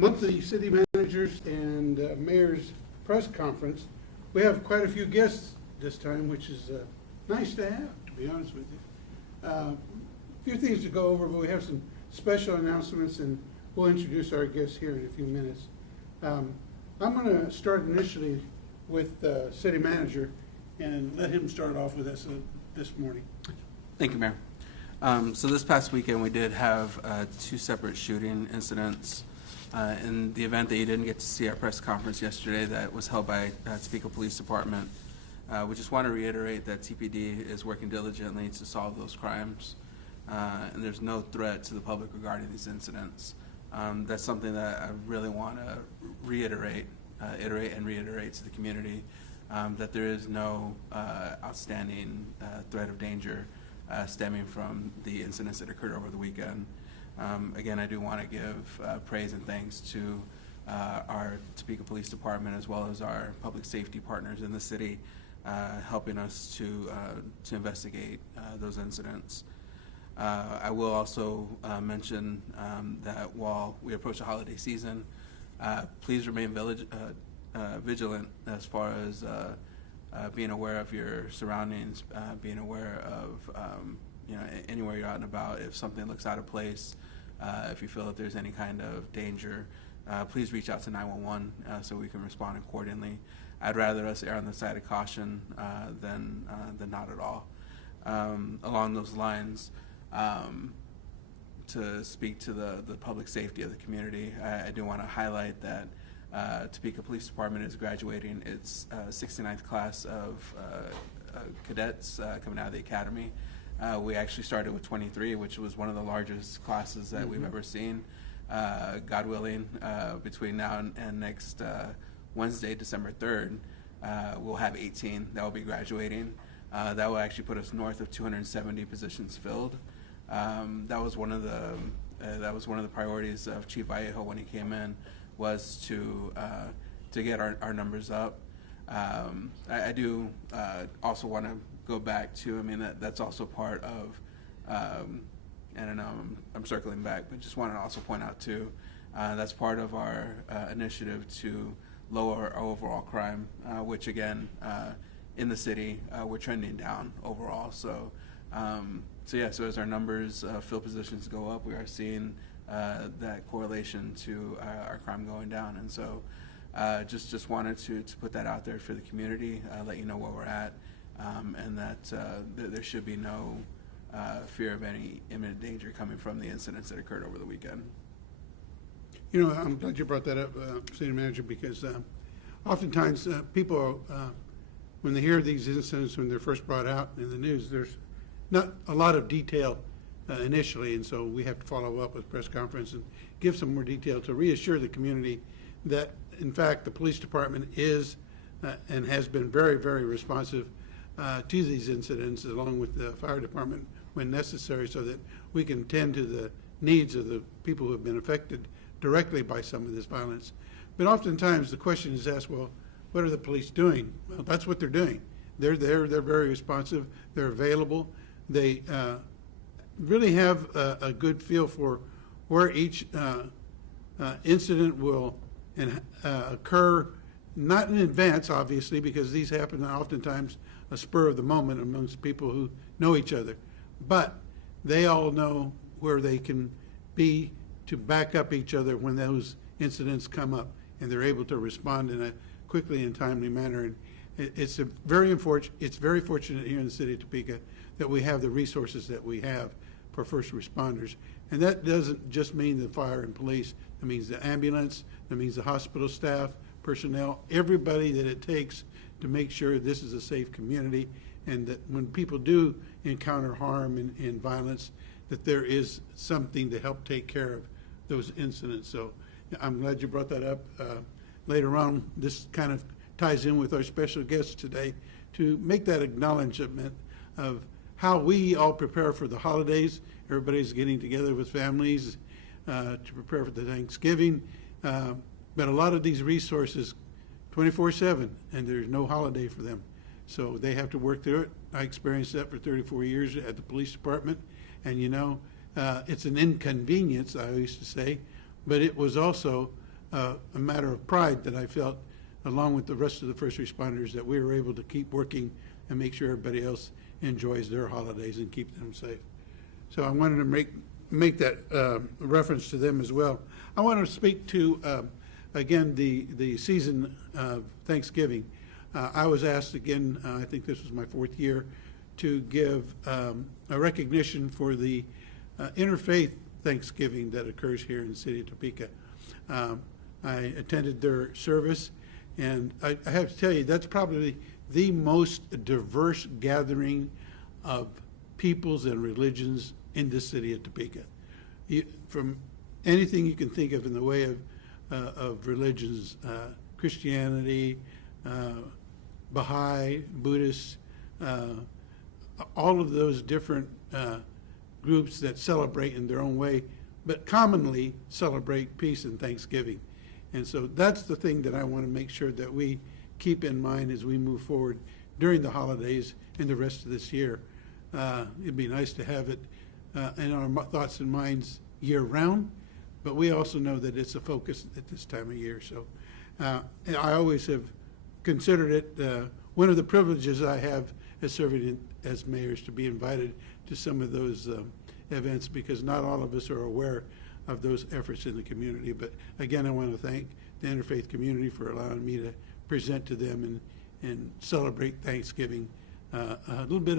monthly city managers and mayor's press conference. We have quite a few guests this time, which is nice to have, to be honest with you. A few things to go over, but we have some special announcements, and we'll introduce our guests here in a few minutes. I'm going to start initially with the city manager and let him start off with us this morning. Thank you, Mayor. So this past weekend, we did have two separate shooting incidents. In the event that you didn't get to see our press conference yesterday that was held by Topeka Police Department, we just want to reiterate that TPD is working diligently to solve those crimes, and there's no threat to the public regarding these incidents. That's something that I really want to iterate and reiterate to the community, that there is no outstanding threat of danger stemming from the incidents that occurred over the weekend. Again, I do want to give praise and thanks to our Topeka Police Department as well as our public safety partners in the city helping us to investigate those incidents. I will also mention that while we approach the holiday season, please remain vigilant as far as being aware of your surroundings, being aware of anywhere you're out and about. If something looks out of place, if you feel that there's any kind of danger, please reach out to 911 so we can respond accordingly. I'd rather us err on the side of caution than not at all. Along those lines, to speak to the public safety of the community, I do want to highlight that Topeka Police Department is graduating its 69th class of cadets coming out of the academy. We actually started with 23, which was one of the largest classes that we've ever seen. God willing, between now and next Wednesday, December 3rd, we'll have 18 that will be graduating. That will actually put us north of 270 positions filled. That was one of the priorities of Chief Vallejo when he came in, was to get our numbers up. I do also want to go back to, I mean, that's also part of, I don't know, I'm circling back, but just want to also point out too, that's part of our initiative to lower our overall crime, which again, in the city, we're trending down overall. So so as our numbers, fill positions go up, we are seeing that correlation to our crime going down. And so just wanted to put that out there for the community, let you know where we're at, and that there should be no fear of any imminent danger coming from the incidents that occurred over the weekend. You know, I'm glad you brought that up, City Manager, because oftentimes people, when they hear these incidents, when they're first brought out in the news, there's not a lot of detail initially, and so we have to follow up with press conference and give some more detail to reassure the community that, in fact, the police department is and has been very, very responsive to these incidents, along with the fire department when necessary, so that we can tend to the needs of the people who have been affected directly by some of this violence. But oftentimes the question is asked, well, what are the police doing? Well, that's what they're doing. They're there, they're very responsive, they're available. They really have a good feel for where each incident will occur, not in advance, obviously, because these happen oftentimes a spur of the moment amongst people who know each other. But they all know where they can be to back up each other when those incidents come up, and they're able to respond in a quickly and timely manner. And it's very fortunate here in the city of Topeka that we have the resources that we have for first responders. And that doesn't just mean the fire and police. That means the ambulance, that means the hospital staff, personnel, everybody that it takes to make sure this is a safe community, and that when people do encounter harm and violence, that there is something to help take care of those incidents. So I'm glad you brought that up. Later on, this kind of ties in with our special guest today to make that acknowledgement of how we all prepare for the holidays. Everybody's getting together with families to prepare for the Thanksgiving. But a lot of these resources 24/7, and there's no holiday for them. So they have to work through it. I experienced that for 34 years at the police department. And you know, it's an inconvenience, I used to say, but it was also a matter of pride that I felt, along with the rest of the first responders, that we were able to keep working and make sure everybody else enjoys their holidays and keep them safe. So I wanted to make that reference to them as well. I want to speak to, again, the season of Thanksgiving. I was asked again, I think this was my 4th year, to give a recognition for the interfaith Thanksgiving that occurs here in the city of Topeka. I attended their service, and I have to tell you, that's probably the most diverse gathering of peoples and religions in the city of Topeka. From anything you can think of in the way of religions, Christianity, Baha'i, Buddhist, all of those different groups that celebrate in their own way, but commonly celebrate peace and Thanksgiving. And so that's the thing that I want to make sure that we keep in mind as we move forward during the holidays and the rest of this year. It'd be nice to have it in our thoughts and minds year-round, but we also know that it's a focus at this time of year. So I always have considered it one of the privileges I have as serving as mayors to be invited to some of those events, because not all of us are aware of those efforts in the community. But again, I want to thank the interfaith community for allowing me to present to them and celebrate Thanksgiving a little bit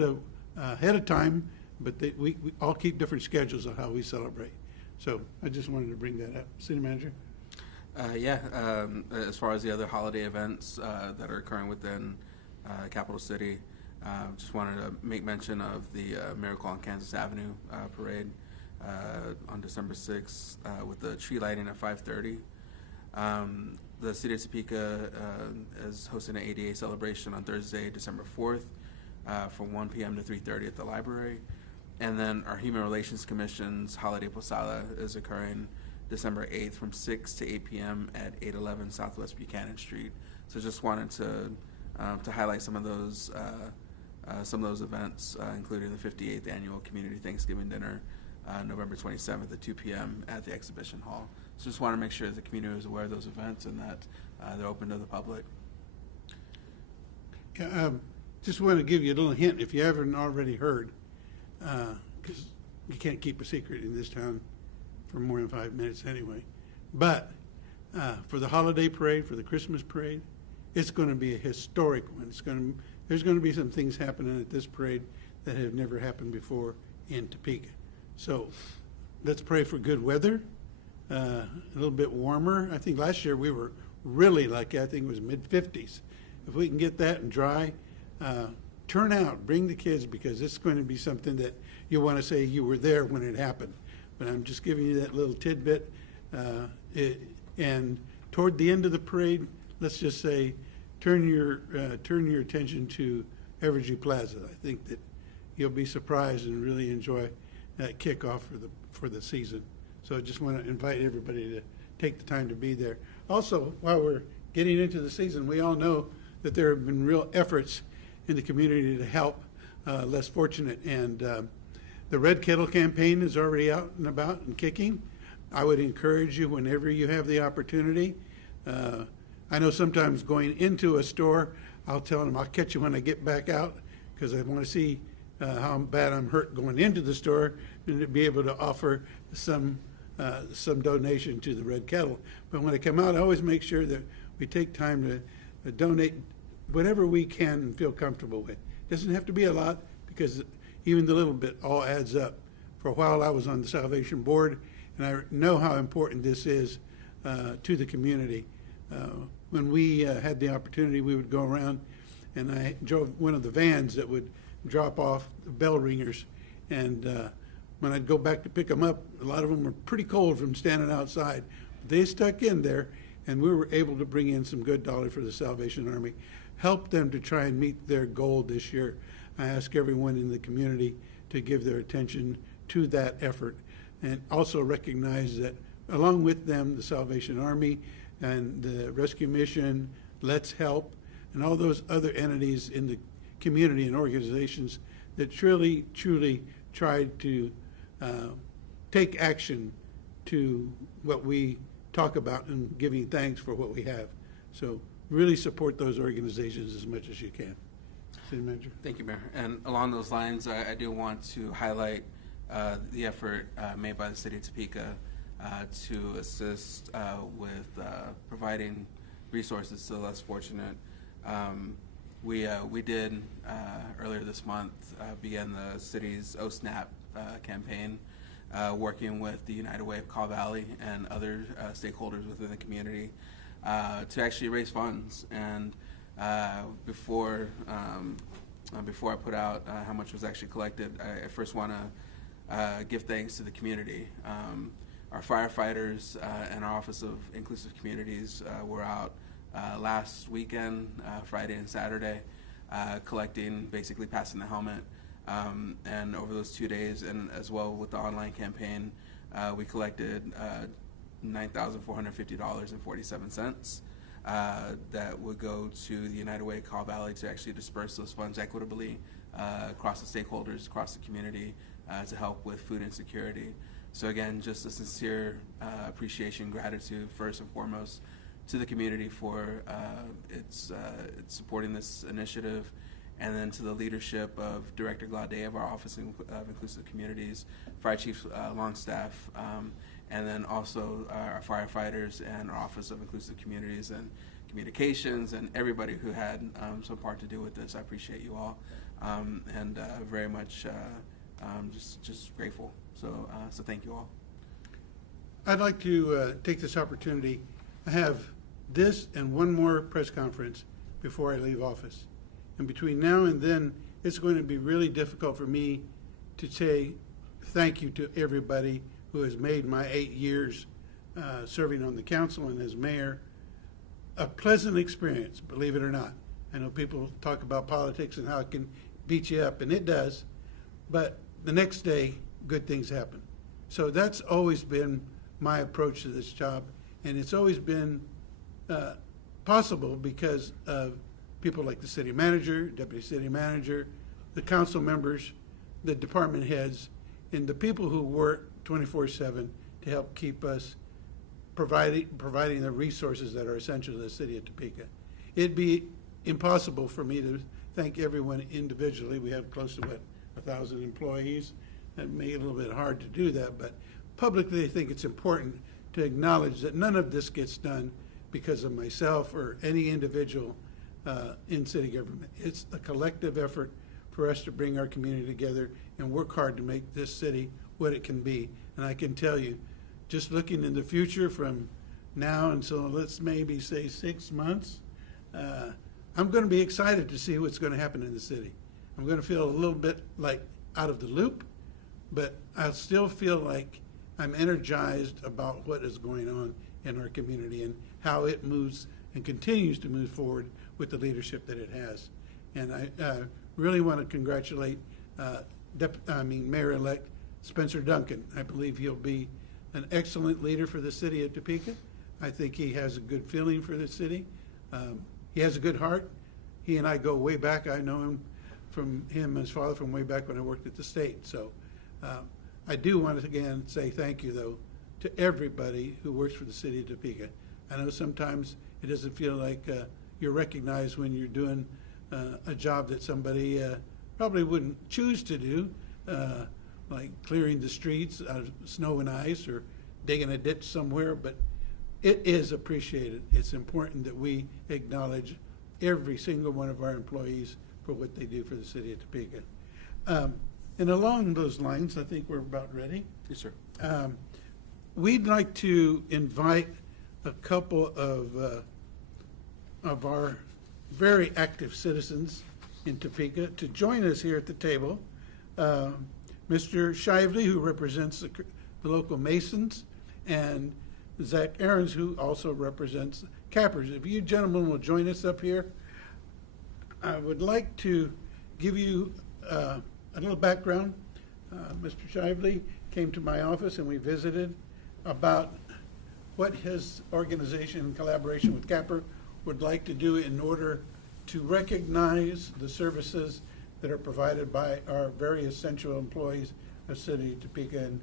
ahead of time, but we all keep different schedules on how we celebrate. So I just wanted to bring that up. City Manager? As far as the other holiday events that are occurring within Capital City, just wanted to make mention of the Miracle on Kansas Avenue parade on December 6th with the tree lighting at 5:30. The City of Topeka is hosting an ADA celebration on Thursday, December 4th from 1 p.m. to 3:30 at the library. And then our Human Relations Commission's Holiday Posada is occurring December 8th from 6 to 8 p.m. at 811 Southwest Buchanan Street. So just wanted to highlight some of those events, including the 58th Annual Community Thanksgiving Dinner, November 27th at 2 p.m. at the Exhibition Hall. So just want to make sure the community is aware of those events and that they're open to the public. Just want to give you a little hint, if you haven't already heard, because you can't keep a secret in this town for more than 5 minutes anyway. But for the holiday parade, for the Christmas parade, it's going to be a historic one. There's going to be some things happening at this parade that have never happened before in Topeka. So let's pray for good weather, a little bit warmer. I think last year we were really lucky. I think it was mid-50s. If we can get that and dry, turn out, bring the kids, because it's going to be something that you want to say you were there when it happened. But I'm just giving you that little tidbit. And toward the end of the parade, let's just say, turn your attention to Evergy Plaza. I think that you'll be surprised and really enjoy that kickoff for the season. So I just want to invite everybody to take the time to be there. Also, while we're getting into the season, we all know that there have been real efforts in the community to help less fortunate. And the Red Kettle campaign is already out and about and kicking. I would encourage you, whenever you have the opportunity. I know sometimes going into a store, I'll tell them I'll catch you when I get back out, because I want to see how bad I'm hurt going into the store and to be able to offer some donation to the Red Kettle. But when I come out, I always make sure that we take time to donate whatever we can and feel comfortable with. It doesn't have to be a lot, because even the little bit all adds up. For a while I was on the Salvation Board, and I know how important this is to the community. When we had the opportunity, we would go around, and I drove one of the vans that would drop off the bell ringers. And when I'd go back to pick them up, a lot of them were pretty cold from standing outside. They stuck in there, and we were able to bring in some good dollars for the Salvation Army, help them to try and meet their goal this year. I ask everyone in the community to give their attention to that effort, and also recognize that along with them, the Salvation Army and the Rescue Mission, Let's Help, and all those other entities in the community and organizations that truly tried to take action to what we talk about and giving thanks for what we have. So really support those organizations as much as you can. City Manager. Thank you, Mayor. And along those lines, I do want to highlight the effort made by the city of Topeka to assist with providing resources to the less fortunate. We did earlier this month begin the city's OSNAP campaign, working with the United Way of Kaw Valley and other stakeholders within the community to actually raise funds. And before I put out how much was actually collected, I first want to give thanks to the community. Our firefighters and our Office of Inclusive Communities were out last weekend, Friday and Saturday, collecting, basically passing the helmet. And over those 2 days, and as well with the online campaign, we collected $9,450.47 that would go to the United Way of Kaw Valley to actually disperse those funds equitably across the stakeholders, across the community, to help with food insecurity. So again, just a sincere appreciation, gratitude first and foremost to the community for its supporting this initiative, and then to the leadership of Director Glaude of our Office of Inclusive Communities, Fire Chief Longstaff, and then also our firefighters and our Office of Inclusive Communities and Communications, and everybody who had some part to do with this. I appreciate you all, and very much just grateful. So thank you all. I'd like to take this opportunity. I have this and one more press conference before I leave office. And between now and then, it's going to be really difficult for me to say thank you to everybody who has made my 8 years serving on the council and as mayor a pleasant experience, believe it or not. I know people talk about politics and how it can beat you up, and it does, but the next day, good things happen. So that's always been my approach to this job, and it's always been possible because of people like the city manager, deputy city manager, the council members, the department heads, and the people who work 24/7 to help keep us providing the resources that are essential to the city of Topeka. It'd be impossible for me to thank everyone individually. We have close to 1,000 employees. That made it a little bit hard to do that, but publicly I think it's important to acknowledge that none of this gets done because of myself or any individual in city government. It's a collective effort for us to bring our community together and work hard to make this city what it can be. And I can tell you, just looking in the future from now until let's maybe say 6 months, I'm going to be excited to see what's going to happen in the city. I'm going to feel a little bit like out of the loop, but I still feel like I'm energized about what is going on in our community and how it moves and continues to move forward with the leadership that it has. And I really want to congratulate Mayor-elect Spencer Duncan. I believe he'll be an excellent leader for the city of Topeka. I think he has a good feeling for the city. He has a good heart. He and I go way back. I know him and his father from way back when I worked at the state. So I do want to again say thank you, though, to everybody who works for the city of Topeka. I know sometimes it doesn't feel like you're recognized when you're doing a job that somebody probably wouldn't choose to do, like clearing the streets out of snow and ice or digging a ditch somewhere, but it is appreciated. It's important that we acknowledge every single one of our employees for what they do for the city of Topeka. And along those lines, I think we're about ready. Yes, sir. We'd like to invite a couple of our very active citizens in Topeka to join us here at the table. Mr. Shively, who represents the local Masons, and Zach Aarons, who also represents Cappers. If you gentlemen will join us up here, I would like to give you a little background. Mr. Shively came to my office and we visited about what his organization in collaboration with Capper would like to do in order to recognize the services that are provided by our very essential employees of City of Topeka. And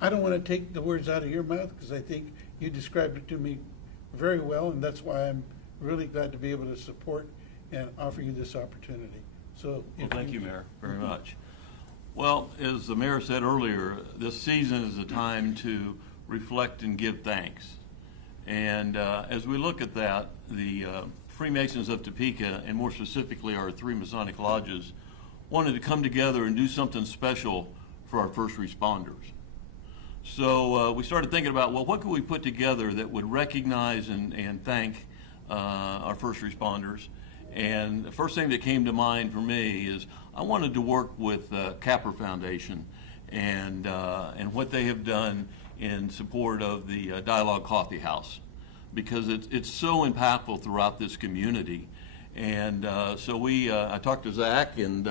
I don't want to take the words out of your mouth because I think you described it to me very well, and that's why I'm really glad to be able to support and offer you this opportunity. So, Well, thank you, Mayor, very much. Well, as the mayor said earlier, this season is a time to reflect and give thanks. And as we look at that, the Freemasons of Topeka, and more specifically our 3 Masonic lodges, wanted to come together and do something special for our first responders. So we started thinking about, well, what could we put together that would recognize and thank our first responders? And the first thing that came to mind for me is I wanted to work with Capper Foundation and what they have done in support of the Dialogue Coffee House, because it's so impactful throughout this community. And so I talked to Zach, and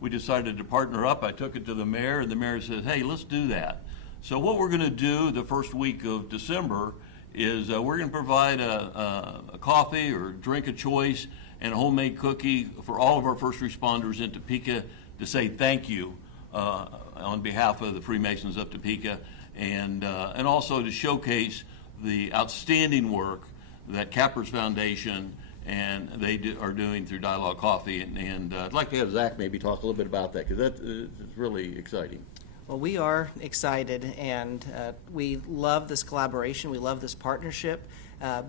we decided to partner up. I took it to the mayor, and the mayor said, hey, let's do that. So what we're going to do the first week of December is we're going to provide a coffee or drink of choice and a homemade cookie for all of our first responders in Topeka to say thank you on behalf of the Freemasons of Topeka, and also to showcase the outstanding work that Capper's Foundation and they are doing through Dialogue Coffee. And I'd like to have Zach maybe talk a little bit about that, because that's really exciting. Well, we are excited, and we love this collaboration. We love this partnership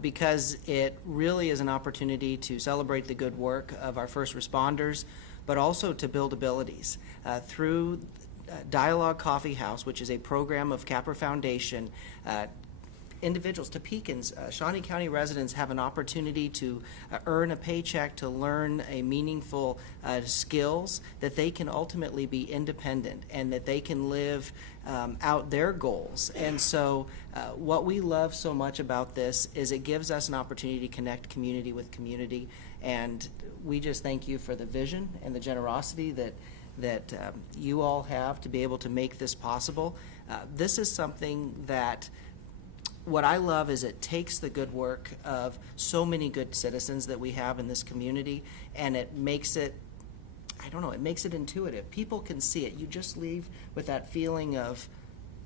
because it really is an opportunity to celebrate the good work of our first responders, but also to build abilities. Through Dialogue Coffee House, which is a program of Capper Foundation, individuals, Topekans, Shawnee County residents have an opportunity to earn a paycheck, to learn a meaningful skills that they can ultimately be independent and that they can live out their goals. And so what we love so much about this is it gives us an opportunity to connect community with community, and we just thank you for the vision and the generosity that you all have to be able to make this possible. This is something that what I love is it takes the good work of so many good citizens that we have in this community, and it makes it, I don't know, it makes it intuitive. People can see it. You just leave with that feeling of,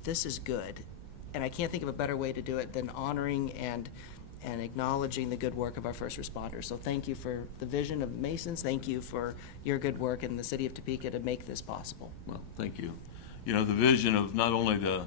this is good. And I can't think of a better way to do it than honoring and acknowledging the good work of our first responders. So thank you for the vision of Masons. Thank you for your good work in the city of Topeka to make this possible. Well, thank you. You know, the vision of not only the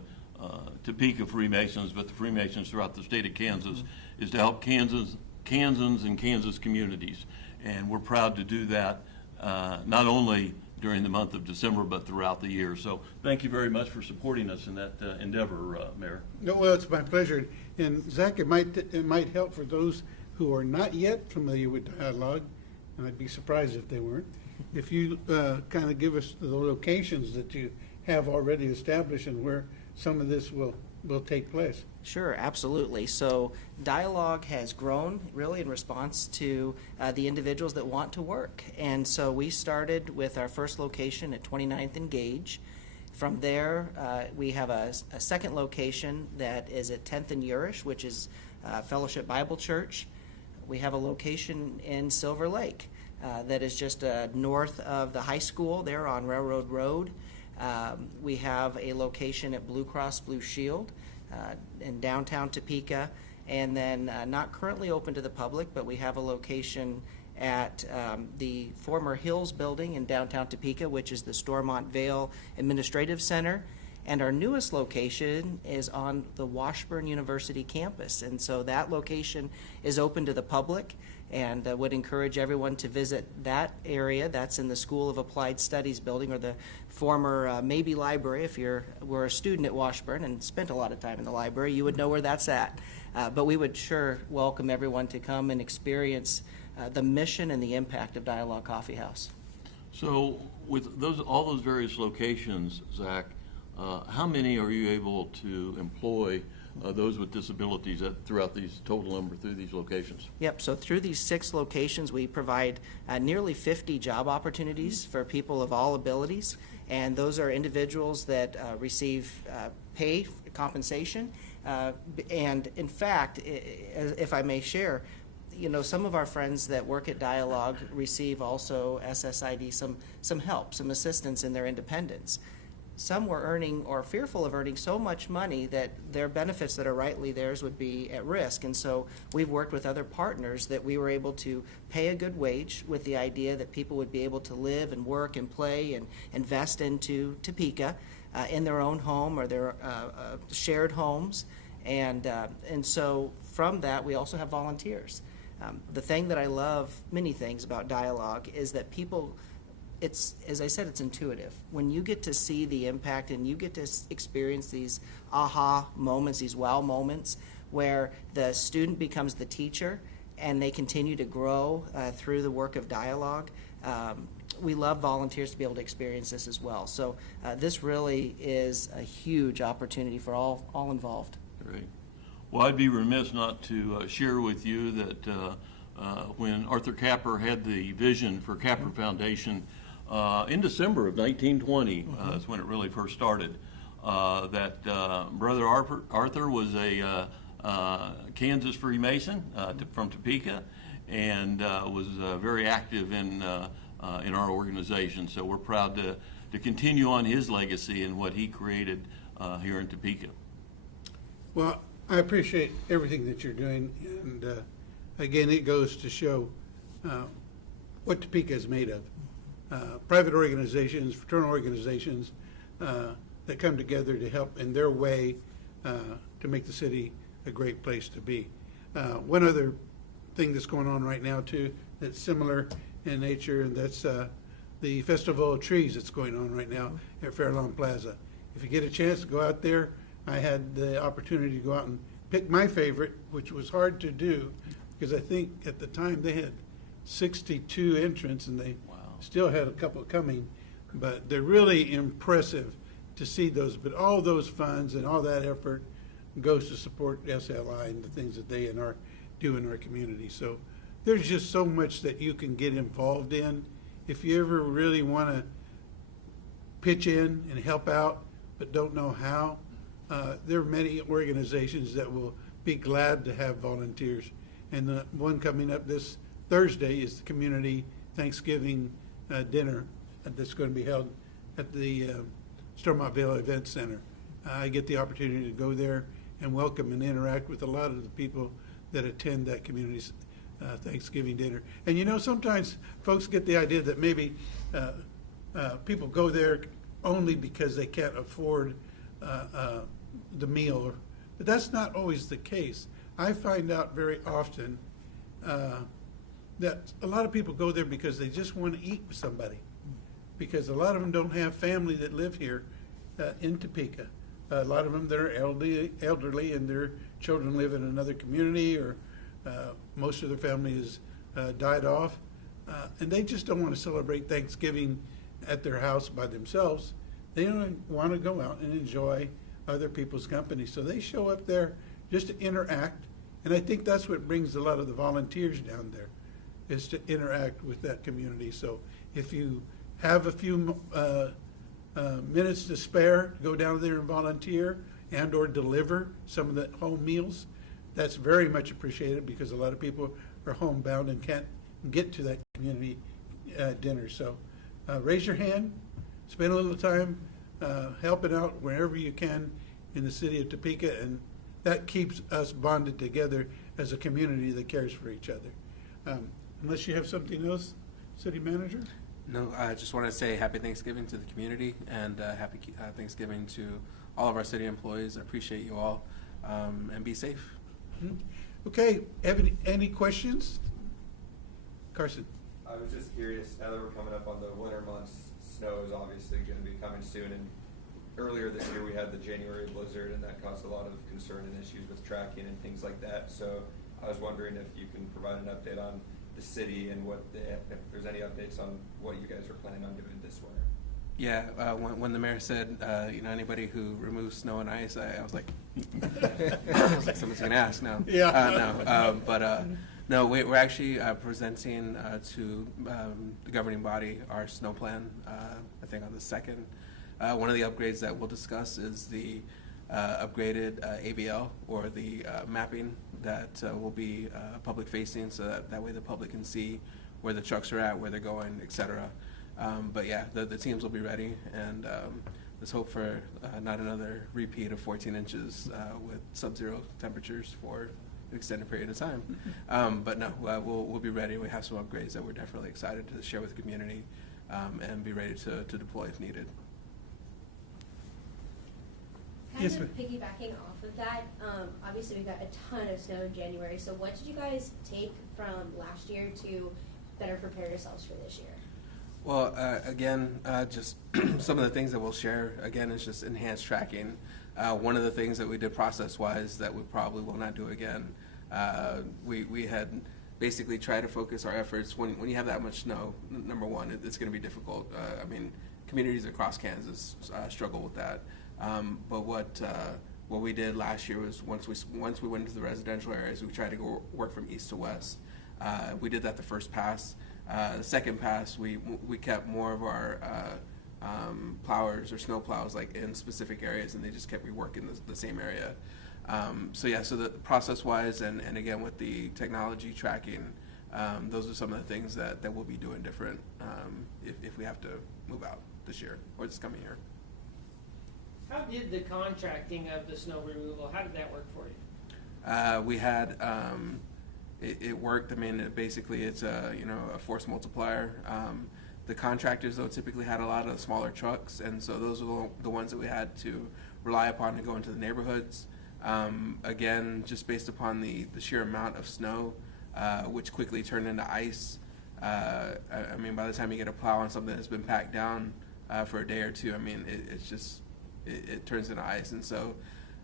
Topeka Freemasons, but the Freemasons throughout the state of Kansas, is to help Kansans and Kansas communities. And we're proud to do that not only during the month of December, but throughout the year. So thank you very much for supporting us in that endeavor, Mayor. No, well, it's my pleasure. And Zach, it might help for those who are not yet familiar with Dialogue, and I'd be surprised if they weren't, if you kind of give us the locations that you have already established and where some of this will take place. Sure, absolutely. So Dialogue has grown really in response to the individuals that want to work. And so we started with our first location at 29th and Gage. From there, we have a second location that is at 10th and Urish, which is Fellowship Bible Church. We have a location in Silver Lake that is just north of the high school there on Railroad Road. We have a location at Blue Cross Blue Shield in downtown Topeka, and then not currently open to the public, but we have a location at the former Hills building in downtown Topeka, which is the Stormont Vale Administrative Center. And our newest location is on the Washburn University campus. And so that location is open to the public, and would encourage everyone to visit that area. That's in the School of Applied Studies building, or the former Mabee Library. If you were a student at Washburn and spent a lot of time in the library, you would know where that's at. But we would sure welcome everyone to come and experience the mission and the impact of Dialogue Coffee House. So with all those various locations, Zach, how many are you able to employ those with disabilities throughout these total number through these locations? Yep, so through these 6 locations, we provide nearly 50 job opportunities for people of all abilities, and those are individuals that receive pay, compensation, and in fact, if I may share, you know, some of our friends that work at Dialogue receive also SSID, some help, some assistance in their independence. some were earning or fearful of earning so much money that their benefits that are rightly theirs would be at risk. And so we've worked with other partners that we were able to pay a good wage with the idea that people would be able to live and work and play and invest into Topeka in their own home or their shared homes. And so from that, we also have volunteers. The thing that I love, many things about Dialogue, is that people, it's, as I said, it's intuitive. When you get to see the impact and you get to experience these aha moments, these wow moments, where the student becomes the teacher and they continue to grow through the work of Dialogue, we love volunteers to be able to experience this as well. So this really is a huge opportunity for all involved. Great. Well, I'd be remiss not to share with you that when Arthur Capper had the vision for Capper Foundation in December of 1920, that's when it really first started, that Brother Arthur was a Kansas Freemason from Topeka and was very active in our organization. So we're proud to continue on his legacy and what he created here in Topeka. Well, I appreciate everything that you're doing, and again, it goes to show what Topeka is made of. Private organizations, fraternal organizations that come together to help in their way to make the city a great place to be. One other thing that's going on right now, too, that's similar in nature, and that's the Festival of Trees that's going on right now at Fairlawn Plaza. If you get a chance to go out there, I had the opportunity to go out and pick my favorite, which was hard to do because I think at the time they had 62 entrants and they still had a couple coming, but they're really impressive to see those. But all those funds and all that effort goes to support SLI and the things that they do in our community. So there's just so much that you can get involved in. If you ever really want to pitch in and help out but don't know how, there are many organizations that will be glad to have volunteers. And the one coming up this Thursday is the Community Thanksgiving dinner that's going to be held at the Stormontville Event Center. I get the opportunity to go there and welcome and interact with a lot of the people that attend that community's Thanksgiving dinner. And you know, sometimes folks get the idea that maybe people go there only because they can't afford the meal, but that's not always the case. I find out very often that a lot of people go there because they just want to eat with somebody, because a lot of them don't have family that live here in Topeka. A lot of them that are elderly and their children live in another community, or most of their family has died off, and they just don't want to celebrate Thanksgiving at their house by themselves. They don't want to go out and enjoy other people's company. So they show up there just to interact, and I think that's what brings a lot of the volunteers down there, is to interact with that community. So if you have a few minutes to spare, go down there and volunteer and or deliver some of the home meals, that's very much appreciated, because a lot of people are homebound and can't get to that community dinner. So raise your hand, spend a little time helping out wherever you can in the city of Topeka, and that keeps us bonded together as a community that cares for each other. Unless you have something else, City Manager? No, I just want to say happy Thanksgiving to the community, and happy Thanksgiving to all of our city employees. I appreciate you all, and be safe. Okay, have any questions? Carson? I was just curious, now that we're coming up on the winter months, snow is obviously going to be coming soon, and earlier this year we had the January blizzard, and that caused a lot of concern and issues with tracking and things like that. So I was wondering if you can provide an update on the city and if there's any updates on what you guys are planning on doing this winter. Yeah, when the mayor said, anybody who removes snow and ice, I was like, someone's going to ask now. Yeah. No, we're actually presenting to the governing body our snow plan, I think on the 2nd. One of the upgrades that we'll discuss is the upgraded AVL, or the mapping that will be public facing, so that way the public can see where the trucks are at, where they're going, et cetera. But yeah, the teams will be ready, and let's hope for not another repeat of 14 inches with sub-zero temperatures for an extended period of time. But no, we'll be ready. We have some upgrades that we're definitely excited to share with the community and be ready to deploy if needed. Yes, Kind of piggybacking off of that, obviously we got a ton of snow in January, so what did you guys take from last year to better prepare yourselves for this year? Well, again, just some of the things that we'll share, again, is just enhanced tracking. One of the things that we did process-wise that we probably will not do again, we had basically tried to focus our efforts. When you have that much snow, number one, it's going to be difficult. I mean, communities across Kansas struggle with that. But what we did last year was once we went into the residential areas, we tried to go work from east to west. We did that the first pass. The second pass, we kept more of our plowers or snow plows like in specific areas, and they just kept reworking the same area. So the process-wise and again with the technology tracking, those are some of the things that we'll be doing different if we have to move out this year or this coming year. How did the contracting of the snow removal, how did that work for you? We had it worked. I mean, basically it's a force multiplier. The contractors though typically had a lot of smaller trucks, and so those are the ones that we had to rely upon to go into the neighborhoods. Again, just based upon the sheer amount of snow, which quickly turned into ice. I mean, by the time you get a plow on something that's been packed down for a day or two, I mean, it turns into ice. And so,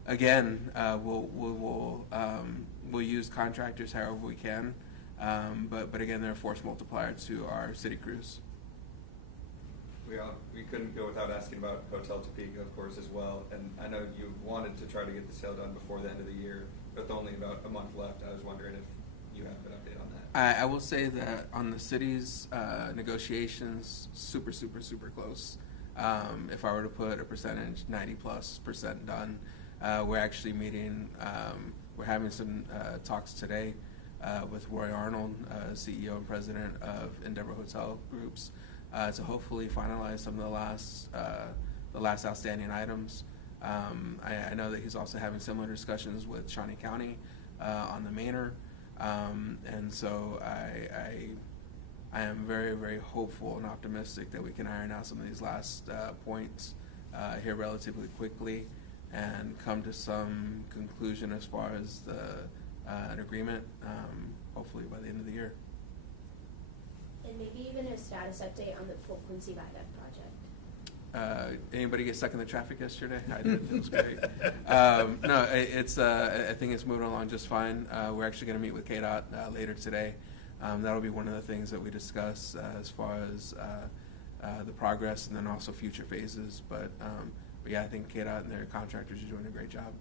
again, we'll use contractors however we can, but again, they're a force multiplier to our city crews. We couldn't go without asking about Hotel Topeka, of course, as well. And I know you wanted to try to get the sale done before the end of the year, with only about a month left. I was wondering if you have an update on that. I will say that on the city's negotiations, super close. If I were to put a percentage, 90+% done. We're actually meeting, we're having some talks today with Roy Arnold, CEO and president of Endeavor Hotel Groups, to hopefully finalize some of the last outstanding items. I know that he's also having similar discussions with Shawnee County on the Manor, and so I am very hopeful and optimistic that we can iron out some of these last points here relatively quickly and come to some conclusion as far as an agreement, hopefully by the end of the year. And maybe even a status update on the Fort Quincy Viaduct project. Anybody get stuck in the traffic yesterday? I did. It was great. No, it's. I think it's moving along just fine. We're actually going to meet with KDOT later today. That'll be one of the things that we discuss as far as the progress and then also future phases. But yeah, I think KDOT and their contractors are doing a great job.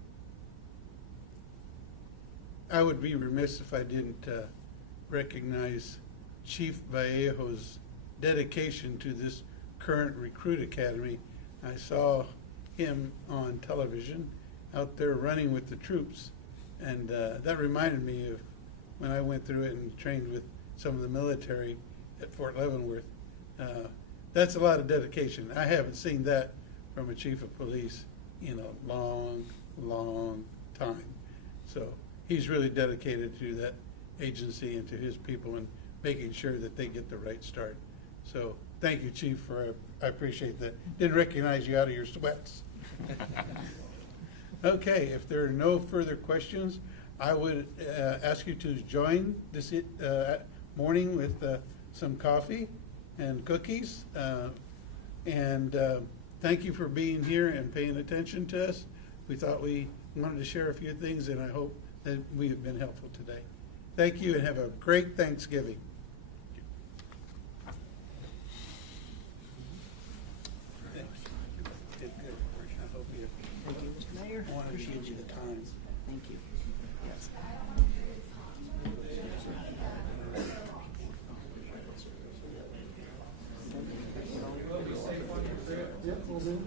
I would be remiss if I didn't recognize Chief Vallejo's dedication to this current recruit academy. I saw him on television out there running with the troops, and that reminded me of when I went through it and trained with some of the military at Fort Leavenworth. That's a lot of dedication. I haven't seen that from a chief of police in a long time. So he's really dedicated to that agency and to his people and making sure that they get the right start. So thank you, Chief, I appreciate that. Didn't recognize you out of your sweats. Okay, if there are no further questions, I would ask you to join this morning with some coffee and cookies. And thank you for being here and paying attention to us. We thought we wanted to share a few things, and I hope that we have been helpful today. Thank you, and have a great Thanksgiving. Thank you, Mr. Mayor. I wanted to give you the time. Thank you. Yes. Yep, we'll do.